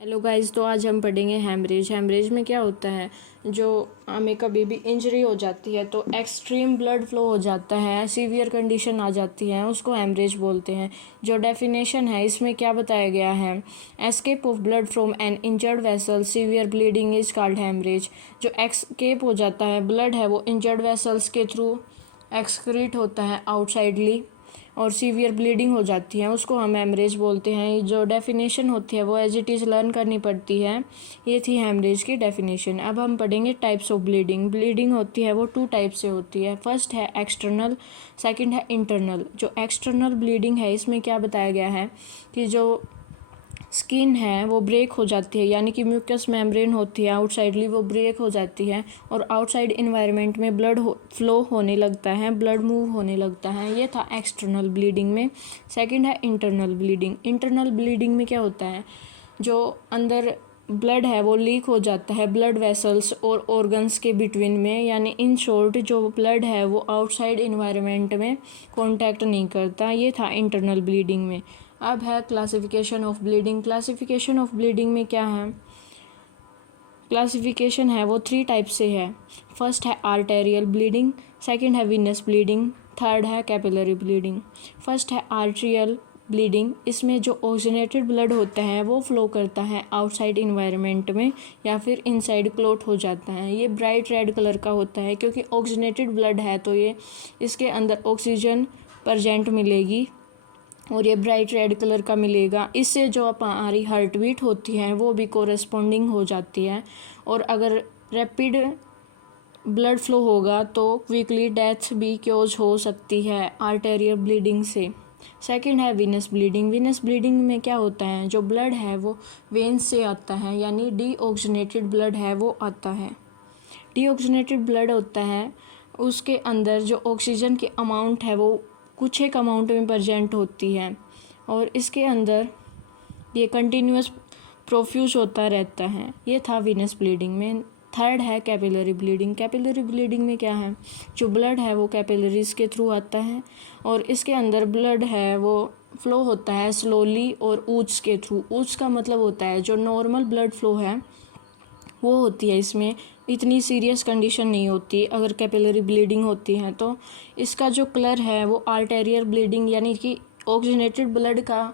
Hello guys, तो आज हम पढ़ेंगे हेमरेज। हेमरेज में क्या होता है, जो हमें कभी भी इंजरी हो जाती है तो एक्सट्रीम ब्लड फ्लो हो जाता है, सीवियर कंडीशन आ जाती है, उसको हेमरेज बोलते हैं। जो डेफिनेशन है इसमें क्या बताया गया है, escape of blood from an injured vessel, severe bleeding is called haemorrhage. जो एक्सकेप हो जाता है ब्लड है वो इंजर्ड वेसल्स के थ्रू एक्सक्रीट होता है आउटसाइडली और सीवियर ब्लीडिंग हो जाती है, उसको हम हेमरेज बोलते हैं। जो डेफिनेशन होती है वो एज इट इज़ लर्न करनी पड़ती है। ये थी हेमरेज की डेफिनेशन। अब हम पढ़ेंगे टाइप्स ऑफ ब्लीडिंग। ब्लीडिंग होती है वो 2 टाइप से होती है। फर्स्ट है एक्सटर्नल, सेकंड है इंटरनल। जो एक्सटर्नल ब्लीडिंग है इसमें क्या बताया गया है कि जो स्किन है वो ब्रेक हो जाती है, यानी कि म्यूकस मेम्ब्रेन होती है आउटसाइडली, वो ब्रेक हो जाती है और आउटसाइड इन्वायरमेंट में ब्लड फ्लो होने लगता है, ब्लड मूव होने लगता है। ये था एक्सटर्नल ब्लीडिंग में। सेकंड है इंटरनल ब्लीडिंग। इंटरनल ब्लीडिंग में क्या होता है, जो अंदर ब्लड है वो लीक हो जाता है ब्लड वेसल्स और ऑर्गन्स के बिटवीन में, यानी इन शॉर्ट जो ब्लड है वो आउटसाइड इन्वायरमेंट में कांटेक्ट नहीं करता। ये था इंटरनल ब्लीडिंग में। अब है classification of bleeding. Classification of bleeding में क्या है, क्लासिफिकेशन है वो 3 टाइप से है। फर्स्ट है आर्टेरियल ब्लीडिंग, सेकंड है वीनस ब्लीडिंग, थर्ड है कैपिलरी ब्लीडिंग। फर्स्ट है आर्टेरियल ब्लीडिंग। इसमें जो ऑक्सीजनेटेड ब्लड होता है वो फ्लो करता है आउटसाइड इन्वायरमेंट में या फिर इनसाइड क्लॉट हो जाता है। ये ब्राइट रेड कलर का होता है क्योंकि ऑक्सीजनेटेड ब्लड है तो ये इसके अंदर ऑक्सीजन प्रेजेंट मिलेगी और ये ब्राइट रेड कलर का मिलेगा। इससे जो हमारी हार्ट बीट होती है वो भी कोरेस्पॉन्डिंग हो जाती है और अगर रैपिड ब्लड फ्लो होगा तो क्विकली डेथ भी क्योज हो सकती है आर्टेरियल ब्लीडिंग से। सेकंड है वीनस ब्लीडिंग। वीनस ब्लीडिंग में क्या होता है, जो ब्लड है वो वेन्स से आता है, यानी डीऑक्सीजनेटेड ब्लड है वो आता है। डीऑक्सीजनेटेड ब्लड होता है उसके अंदर जो ऑक्सीजन की अमाउंट है वो कुछ एक अमाउंट में प्रेजेंट होती है और इसके अंदर ये कंटिन्यूस प्रोफ्यूज होता रहता है। ये था वीनस ब्लीडिंग में। थर्ड है कैपिलरी ब्लीडिंग। कैपिलरी ब्लीडिंग में क्या है, जो ब्लड है वो कैपिलरीज के थ्रू आता है और इसके अंदर ब्लड है वो फ्लो होता है स्लोली और ऊज के थ्रू। ऊज का मतलब होता है जो नॉर्मल ब्लड फ्लो है वो होती है, इसमें इतनी सीरियस कंडीशन नहीं होती अगर कैपिलरी ब्लीडिंग होती है तो। इसका जो कलर है वो आर्टेरियल ब्लीडिंग यानी कि ऑक्सीजनेटेड ब्लड का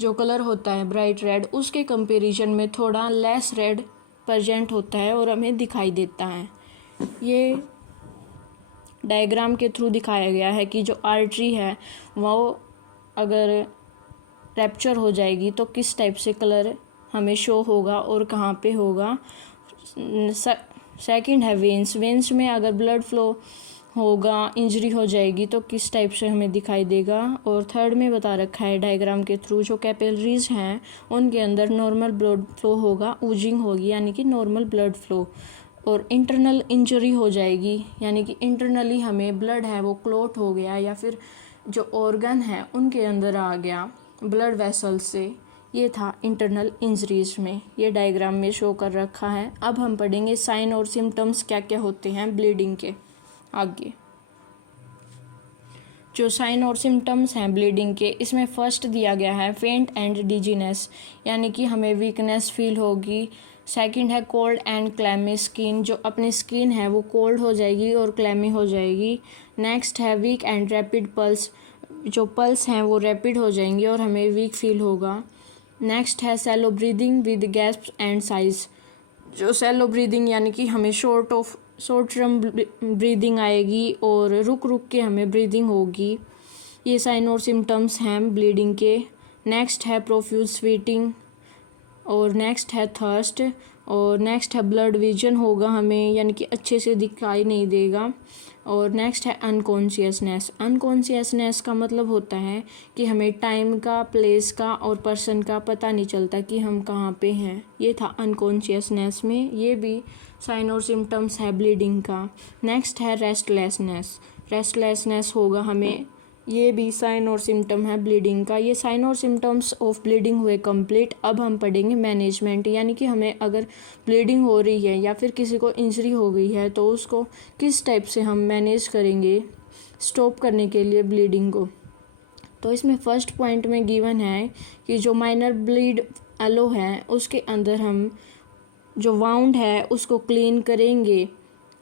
जो कलर होता है ब्राइट रेड, उसके कंपैरिजन में थोड़ा लेस रेड प्रेजेंट होता है और हमें दिखाई देता है। ये डायग्राम के थ्रू दिखाया गया है कि जो आर्टरी है वो अगर रैप्चर हो जाएगी तो किस टाइप से कलर हमें शो होगा और कहाँ पे होगा। सेकंड है वेंस। वेंस में अगर ब्लड फ्लो होगा, इंजरी हो जाएगी तो किस टाइप से हमें दिखाई देगा। और थर्ड में बता रखा है डायग्राम के थ्रू, जो कैपिलरीज हैं उनके अंदर नॉर्मल ब्लड फ्लो होगा, ऊजिंग होगी यानी कि नॉर्मल ब्लड फ्लो। और इंटरनल इंजरी हो जाएगी यानी कि इंटरनली हमें ब्लड है वो क्लॉट हो गया या फिर जो ऑर्गन है उनके अंदर आ गया ब्लड वेसल से। ये था इंटरनल इंजरीज में, ये डायग्राम में शो कर रखा है। अब हम पढ़ेंगे साइन और सिम्टम्स क्या क्या होते हैं ब्लीडिंग के आगे। जो साइन और सिम्टम्स हैं ब्लीडिंग के, इसमें फर्स्ट दिया गया है फेंट एंड डिजीनेस, यानी कि हमें वीकनेस फील होगी। सेकंड है कोल्ड एंड क्लैमी स्किन, जो अपनी स्किन है वो कोल्ड हो जाएगी और क्लैमी हो जाएगी। नेक्स्ट है वीक एंड रैपिड पल्स, जो पल्स हैं वो रैपिड हो जाएंगी और हमें वीक फील होगा। नेक्स्ट है shallow breathing with gasp and sighs, जो सैलो ब्रीदिंग यानी कि हमें शॉर्ट टर्म ब्रीदिंग आएगी और रुक रुक के हमें ब्रीदिंग होगी। ये साइन और सिम्टम्स हैं ब्लीडिंग के। नेक्स्ट है प्रोफ्यूज स्वेटिंग और नेक्स्ट है थर्स्ट और नेक्स्ट है ब्लड विजन होगा हमें, यानी कि अच्छे से दिखाई नहीं देगा। और नेक्स्ट है अनकॉन्शियसनेस। अनकॉन्शियसनेस का मतलब होता है कि हमें टाइम का, प्लेस का और पर्सन का पता नहीं चलता कि हम कहाँ पे हैं। ये था अनकॉन्शियसनेस में, ये भी साइन और सिम्टम्स है ब्लीडिंग का। नेक्स्ट है रेस्टलेसनेस। रेस्टलेसनेस होगा हमें, ये भी साइन और सिम्टम है ब्लीडिंग का। ये साइन और सिम्टम्स ऑफ ब्लीडिंग हुए कंप्लीट। अब हम पढ़ेंगे मैनेजमेंट, यानी कि हमें अगर ब्लीडिंग हो रही है या फिर किसी को इंजरी हो गई है तो उसको किस टाइप से हम मैनेज करेंगे स्टॉप करने के लिए ब्लीडिंग को। तो इसमें फर्स्ट पॉइंट में गिवन है कि जो माइनर ब्लीड एलो है उसके अंदर हम जो वाउंड है उसको क्लीन करेंगे।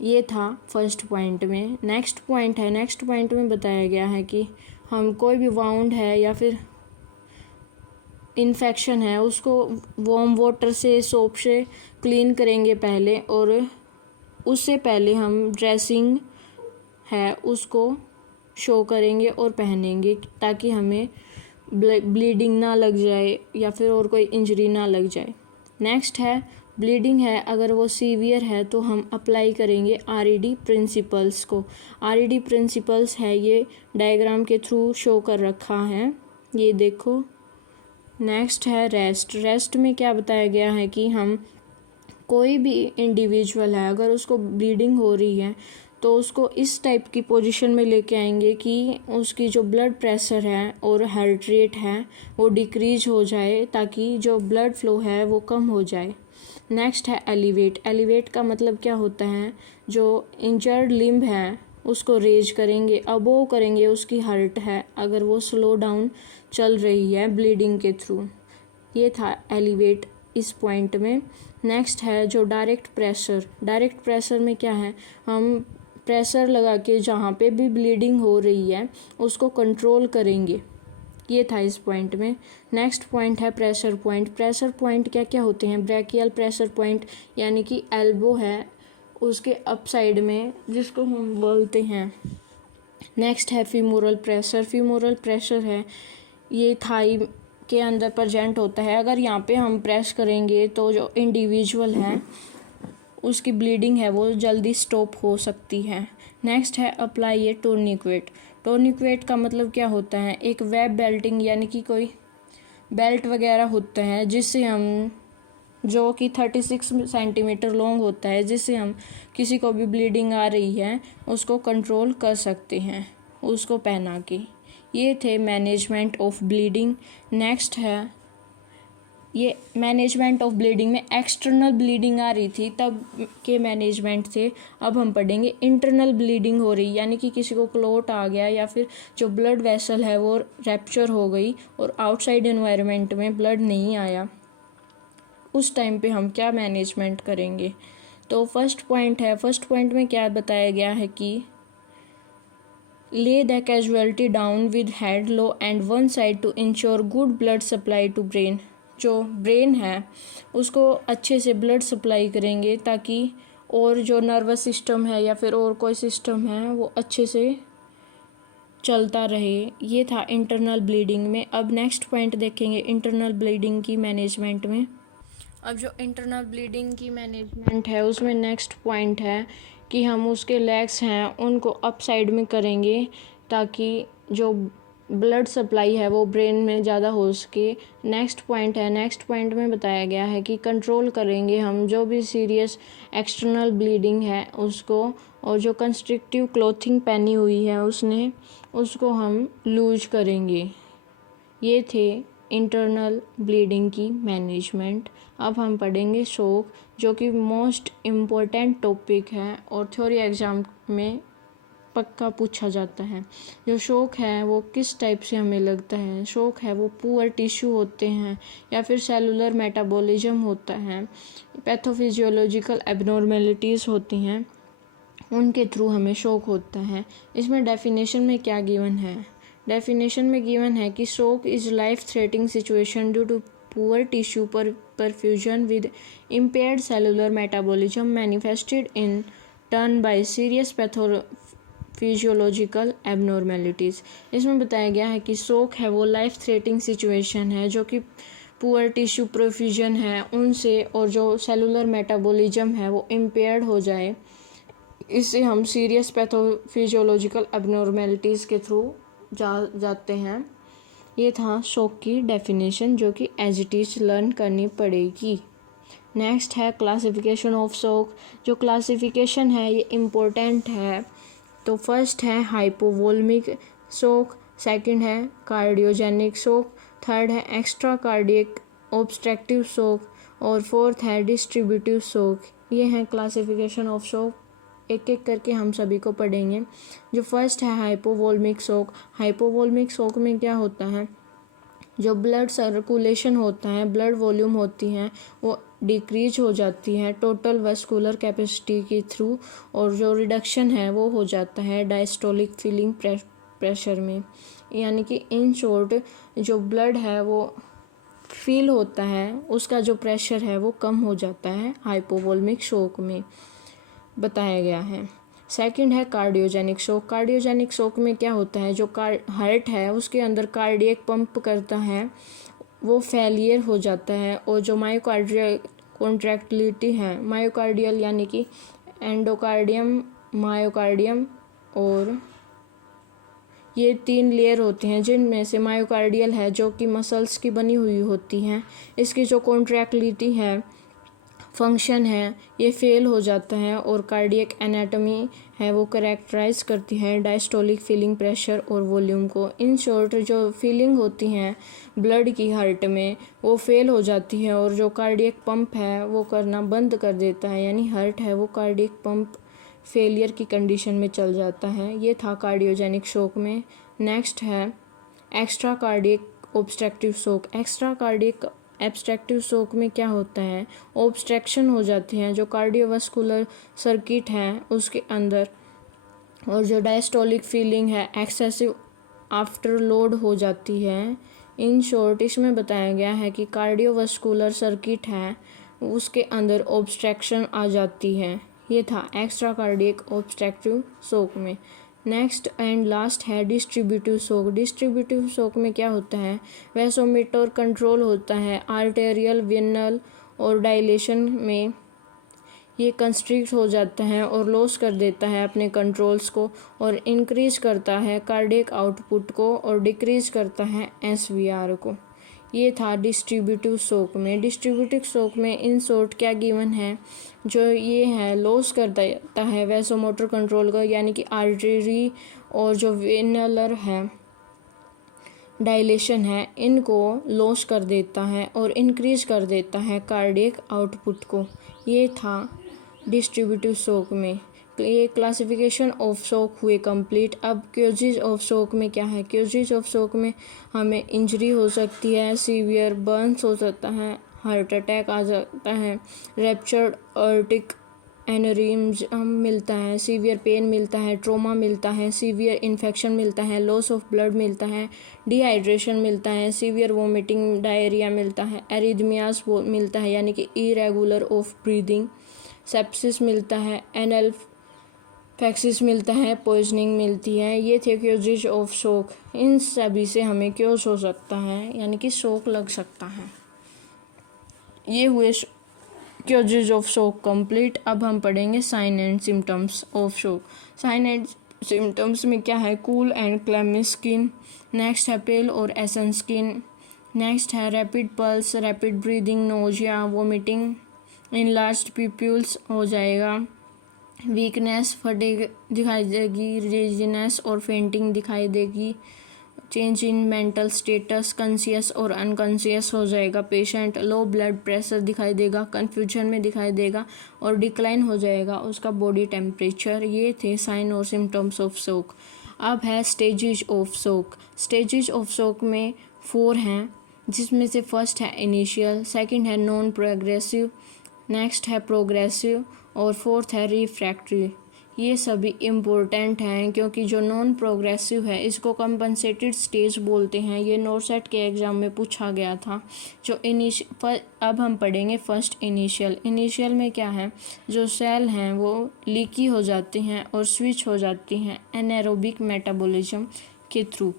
ये था फर्स्ट पॉइंट में। नेक्स्ट पॉइंट में बताया गया है कि हम कोई भी वाउंड है या फिर इन्फेक्शन है उसको वार्म वाटर से, सोप से क्लीन करेंगे पहले, और उससे पहले हम ड्रेसिंग है उसको शो करेंगे और पहनेंगे ताकि हमें ब्लीडिंग ना लग जाए या फिर और कोई इंजरी ना लग जाए। नेक्स्ट है ब्लीडिंग है, अगर वो सीवियर है तो हम अप्लाई करेंगे आरईडी प्रिंसिपल्स को। आरईडी प्रिंसिपल्स है, ये डायग्राम के थ्रू शो कर रखा है, ये देखो। नेक्स्ट है रेस्ट में क्या बताया गया है कि हम कोई भी इंडिविजुअल है अगर उसको ब्लीडिंग हो रही है तो उसको इस टाइप की पोजीशन में लेके आएंगे कि उसकी जो ब्लड प्रेशर है और हार्ट रेट है वो डिक्रीज हो जाए ताकि जो ब्लड फ्लो है वो कम हो जाए। नेक्स्ट है एलिवेट का मतलब क्या होता है, जो इंजर्ड लिम्ब है उसको रेज करेंगे, अबोव करेंगे उसकी हार्ट है अगर वो स्लो डाउन चल रही है ब्लीडिंग के थ्रू। ये था एलिवेट इस पॉइंट में। नेक्स्ट है जो डायरेक्ट प्रेशर में क्या है, हम प्रेशर लगा के जहाँ पे भी ब्लीडिंग हो रही है उसको कंट्रोल करेंगे। ये था इस पॉइंट में। नेक्स्ट पॉइंट है प्रेशर पॉइंट क्या क्या होते हैं, ब्रैकियल प्रेशर पॉइंट यानी कि एल्बो है उसके अप साइड में जिसको हम बोलते हैं। नेक्स्ट है फीमोरल प्रेशर है, ये थाई के अंदर प्रेजेंट होता है। अगर यहाँ पे हम प्रेस करेंगे तो जो इंडिविजुअल है उसकी ब्लीडिंग है वो जल्दी स्टॉप हो सकती है। नेक्स्ट है अप्लाई ए टोर्निक्वेट का मतलब क्या होता है, एक वेब बेल्टिंग यानी कि कोई बेल्ट वगैरह होता है जिससे हम, जो कि 36 सेंटीमीटर लॉन्ग होता है, जिससे हम किसी को भी ब्लीडिंग आ रही है उसको कंट्रोल कर सकते हैं उसको पहना के। ये थे मैनेजमेंट ऑफ ब्लीडिंग। नेक्स्ट है ये मैनेजमेंट ऑफ ब्लीडिंग में एक्सटर्नल ब्लीडिंग आ रही थी तब के मैनेजमेंट थे। अब हम पढ़ेंगे इंटरनल ब्लीडिंग हो रही यानी कि किसी को क्लोट आ गया या फिर जो ब्लड वेसल है वो रैप्चर हो गई और आउटसाइड एनवायरनमेंट में ब्लड नहीं आया, उस टाइम पे हम क्या मैनेजमेंट करेंगे। तो फर्स्ट पॉइंट में क्या बताया गया है कि lay the casualty down with head low and one side to ensure good blood supply to brain। जो ब्रेन है उसको अच्छे से ब्लड सप्लाई करेंगे ताकि और जो नर्वस सिस्टम है या फिर और कोई सिस्टम है वो अच्छे से चलता रहे। ये था इंटरनल ब्लीडिंग में। अब नेक्स्ट पॉइंट देखेंगे इंटरनल ब्लीडिंग की मैनेजमेंट में। अब जो इंटरनल ब्लीडिंग की मैनेजमेंट है उसमें नेक्स्ट पॉइंट है कि हम उसके लेग्स हैं उनको अप साइड में करेंगे ताकि जो ब्लड सप्लाई है वो ब्रेन में ज़्यादा हो सके। नेक्स्ट पॉइंट में बताया गया है कि कंट्रोल करेंगे हम जो भी सीरियस एक्सटर्नल ब्लीडिंग है उसको, और जो कंस्ट्रिक्टिव क्लोथिंग पहनी हुई है उसको हम लूज करेंगे। ये थे इंटरनल ब्लीडिंग की मैनेजमेंट। अब हम पढ़ेंगे शोक, जो कि मोस्ट इम्पोर्टेंट टॉपिक है और थ्योरी एग्ज़ाम में पक्का पूछा जाता है। जो शोक है वो किस टाइप से हमें लगता है, शोक है वो पुअर टिश्यू होते हैं या फिर सेलुलर मेटाबॉलिज्म होता है, पैथोफिजियोलॉजिकल एबनॉर्मेलिटीज़ होती हैं, उनके थ्रू हमें शोक होता है। इसमें डेफिनेशन में क्या गिवन है, डेफिनेशन में गिवन है कि shock is life threatening situation due to poor tissue perfusion with impaired cellular metabolism manifested in turn by serious pathophysiological abnormalities. इसमें बताया गया है कि शोक है वो लाइफ थ्रेटनिंग सिचुएशन है जो कि पुअर टिश्यू परफ्यूजन है उनसे, और जो सेलुलर मेटाबॉलिज्म है वो इम्पेयर्ड हो जाए, इससे हम सीरियस पैथोफिजियोलॉजिकल एबनॉर्मेलिटीज़ के थ्रू जाते हैं। ये था शोक की डेफिनेशन जो कि एज इट इज़ लर्न करनी पड़ेगी। नेक्स्ट है क्लासिफिकेशन ऑफ शोक। जो क्लासिफिकेशन है ये इम्पोर्टेंट है। तो फर्स्ट है हाइपोवोल्मिक शोक, सेकंड है कार्डियोजेनिक शोक, थर्ड है एक्स्ट्रा कार्डियक ऑब्स्ट्रक्टिव शोक और फोर्थ है डिस्ट्रीब्यूटिव शोक। ये हैं क्लासिफिकेशन ऑफ शोक, एक एक करके हम सभी को पढ़ेंगे। जो फर्स्ट है हाइपोवोल्मिक शोक। हाइपोवोल्मिक शोक में क्या होता है, जो ब्लड सर्कुलेशन होता है, ब्लड वॉल्यूम होती हैं, वो डिक्रीज हो जाती है टोटल वेस्कुलर कैपेसिटी के थ्रू, और जो रिडक्शन है वो हो जाता है डायस्टोलिक फीलिंग प्रेशर में। यानी कि इन शॉर्ट जो ब्लड है वो फील होता है, उसका जो प्रेशर है वो कम हो जाता है हाइपोवोल्मिक शॉक में, बताया गया है। सेकंड है कार्डियोजेनिक शॉक। कार्डियोजेनिक शॉक में क्या होता है, जो हार्ट है उसके अंदर कार्डियक पंप करता है वो फेलियर हो जाता है, और जो मायोकार्डियल कॉन्ट्रैक्टिलिटी है, मायोकार्डियल यानी कि एंडोकार्डियम, मायोकार्डियम, और ये 3 लेयर होती हैं, जिनमें से मायोकार्डियल है जो कि मसल्स की बनी हुई होती हैं, इसकी जो कॉन्ट्रैक्टिलिटी है, फंक्शन है, ये फेल हो जाता है, और कार्डियक एनाटॉमी है वो करेक्टराइज करती है डायस्टोलिक फीलिंग प्रेशर और वॉल्यूम को। इन शॉर्ट जो फीलिंग होती हैं ब्लड की हार्ट में वो फेल हो जाती है, और जो कार्डियक पंप है वो करना बंद कर देता है, यानी हार्ट है वो कार्डियक पंप फेलियर की कंडीशन में चल जाता है। ये था कार्डियोजेनिक शॉक में। नेक्स्ट है extra cardiac obstructive shock. Extra cardiac obstructive shock में क्या होता है, ऑब्स्ट्रक्शन हो जाती है जो कार्डियोवास्कुलर सर्किट है उसके अंदर, और जो डायस्टोलिक फीलिंग है एक्सेसिव आफ्टर लोड हो जाती है। इन शॉर्ट इसमें बताया गया है कि कार्डियोवास्कुलर सर्किट है उसके अंदर ऑब्स्ट्रक्शन आ जाती है। ये था एक्स्ट्रा कार्डियक ऑब्स्ट्रक्टिव शॉक में। नेक्स्ट एंड लास्ट है डिस्ट्रीब्यूटिव शॉक। डिस्ट्रीब्यूटिव शॉक में क्या होता है, वैसोमीटर कंट्रोल होता है आर्टेरियल, वेनल और डायलेशन में, ये कंस्ट्रिक्ट हो जाता है और लॉस कर देता है अपने कंट्रोल्स को, और इंक्रीज करता है कार्डियक आउटपुट को और डिक्रीज करता है एसवीआर को। ये था डिस्ट्रीब्यूटिव शॉक में। डिस्ट्रीब्यूटिव शॉक में इन शॉर्ट क्या गिवन है, जो ये है लॉस कर देता है वैसोमोटर कंट्रोल को, यानी कि आर्टरी और जो वेनलर है डायलेशन है इनको लॉस कर देता है और इंक्रीज कर देता है कार्डियक आउटपुट को। ये था डिस्ट्रीब्यूटिव शॉक में। ये क्लासिफिकेशन ऑफ शॉक हुए कंप्लीट। अब क्यूजेज ऑफ शॉक में क्या है, क्यूजेज ऑफ शॉक में हमें इंजरी हो सकती है, सीवियर बर्न्स हो सकता है, हार्ट अटैक आ जाता है, रैप्चर्ड अर्टिक एनेरिज्म मिलता है, सीवियर पेन मिलता है, ट्रोमा मिलता है, सीवियर इन्फेक्शन मिलता है, लॉस ऑफ ब्लड मिलता है, डिहाइड्रेशन मिलता है, सीवियर वोमिटिंग, डायरिया मिलता है, एरिथमियास मिलता है यानी कि इरेगुलर ऑफ ब्रीदिंग, सेप्सिस मिलता है, एनाफिलैक्सिस मिलता है, पॉइजनिंग मिलती है। ये थे क्यूजेज ऑफ शॉक। इन सभी से हमें क्यूज हो सकता है यानी कि शॉक लग सकता है। ये हुए क्यूजेज ऑफ शॉक कंप्लीट। अब हम पढ़ेंगे sign and symptoms of shock. Sign and symptoms में क्या है, cool and clammy skin, next है पेल और एसन स्किन, नेक्स्ट है rapid pulse, rapid breathing, nausea, vomiting, enlarged pupils हो जाएगा, वीकनेस, फटीग दिखाई देगी, रेजिनेस और फेंटिंग दिखाई देगी, change in mental status, conscious और अनकॉन्शियस हो जाएगा पेशेंट, लो ब्लड प्रेशर दिखाई देगा, कन्फ्यूजन में दिखाई देगा और डिक्लाइन हो जाएगा उसका बॉडी टेम्परेचर। ये थे साइन और सिम्टम्स ऑफ शॉक। अब है stages of shock. Stages of shock में 4 हैं, जिसमें से फर्स्ट है इनिशियल, सेकंड है नॉन प्रोग्रेसिव, नेक्स्ट है प्रोग्रेसिव और फोर्थ है रिफ्रैक्टरी। ये सभी इम्पोर्टेंट हैं क्योंकि जो नॉन प्रोग्रेसिव है इसको कंपनसेटेड स्टेज बोलते हैं। ये नोरसेट के एग्ज़ाम में पूछा गया था। जो अब हम पढ़ेंगे फर्स्ट इनिशियल। इनिशियल में क्या है, जो सेल हैं वो लीकी हो जाती हैं और स्विच हो जाती हैं एनारोबिक मेटाबॉलिज्म के थ्रू।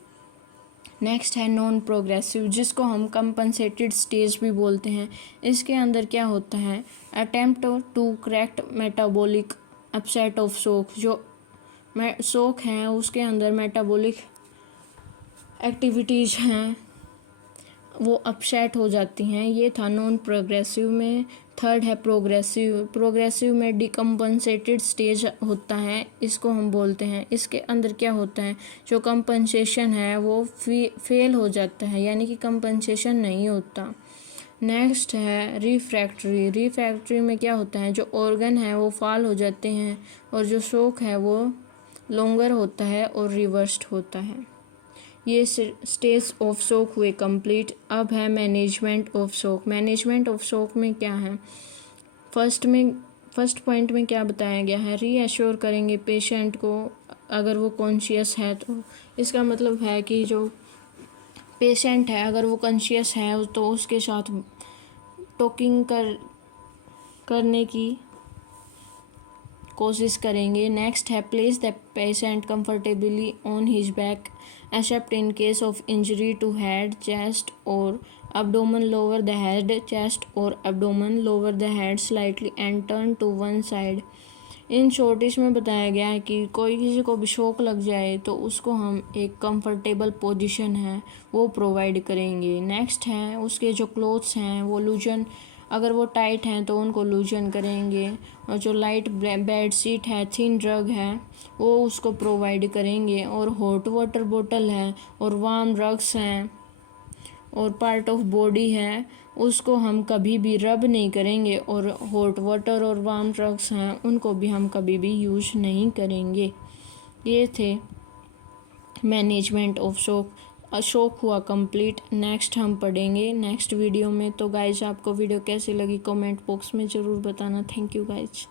नेक्स्ट है नॉन प्रोग्रेसिव, जिसको हम कंपनसेटेड स्टेज भी बोलते हैं। इसके अंदर क्या होता है, attempt to correct metabolic upset of shock. जो शॉक हैं उसके अंदर मेटाबॉलिक एक्टिविटीज़ हैं वो अपसेट हो जाती हैं। ये था नॉन प्रोग्रेसिव में। थर्ड है प्रोग्रेसिव। प्रोग्रेसिव में डिकम्पनसेटेड स्टेज होता है, इसको हम बोलते हैं। इसके अंदर क्या होता है, जो कंपनसेशन है वो फेल हो जाता है, यानी कि कंपनसेशन नहीं होता। नेक्स्ट है रिफ्रैक्टरी। रिफ्रैक्टरी में क्या होता है, जो ऑर्गन है वो फॉल हो जाते हैं और जो शॉक है वो लॉन्गर होता है और रिवर्स्ड होता है। ये स्टेज ऑफ शॉक हुए कंप्लीट। अब है management of shock. Management of shock में क्या है, फर्स्ट पॉइंट में क्या बताया गया है, रीअश्योर करेंगे पेशेंट को अगर वो कॉन्शियस है तो। इसका मतलब है कि जो पेशेंट है अगर वो कॉन्शियस है तो उसके साथ टॉकिंग करने की कोशिश करेंगे। नेक्स्ट है place the patient comfortably on his back except in case of injury to head, chest और abdomen, lower the head, chest और abdomen, lower the head slightly and turn to one side। In short इसमें बताया गया है कि कोई किसी को भी शॉक लग जाए तो उसको हम एक कंफर्टेबल पोजीशन है वो प्रोवाइड करेंगे। नेक्स्ट है उसके जो क्लोथ्स हैं वो लूजन, अगर वो टाइट हैं तो उनको लूजन करेंगे। और जो लाइट बेड शीट है, थिन रग है, वो उसको प्रोवाइड करेंगे। और हॉट वाटर बोतल है और वार्म रग्स हैं और पार्ट ऑफ बॉडी है उसको हम कभी भी रब नहीं करेंगे। और हॉट वाटर और वार्म रग्स हैं उनको भी हम कभी भी यूज नहीं करेंगे। ये थे मैनेजमेंट ऑफ शॉक। शॉक हुआ कंप्लीट। नेक्स्ट हम पढ़ेंगे नेक्स्ट वीडियो में। तो गाइज आपको वीडियो कैसी लगी कमेंट बॉक्स में ज़रूर बताना। Thank you guys.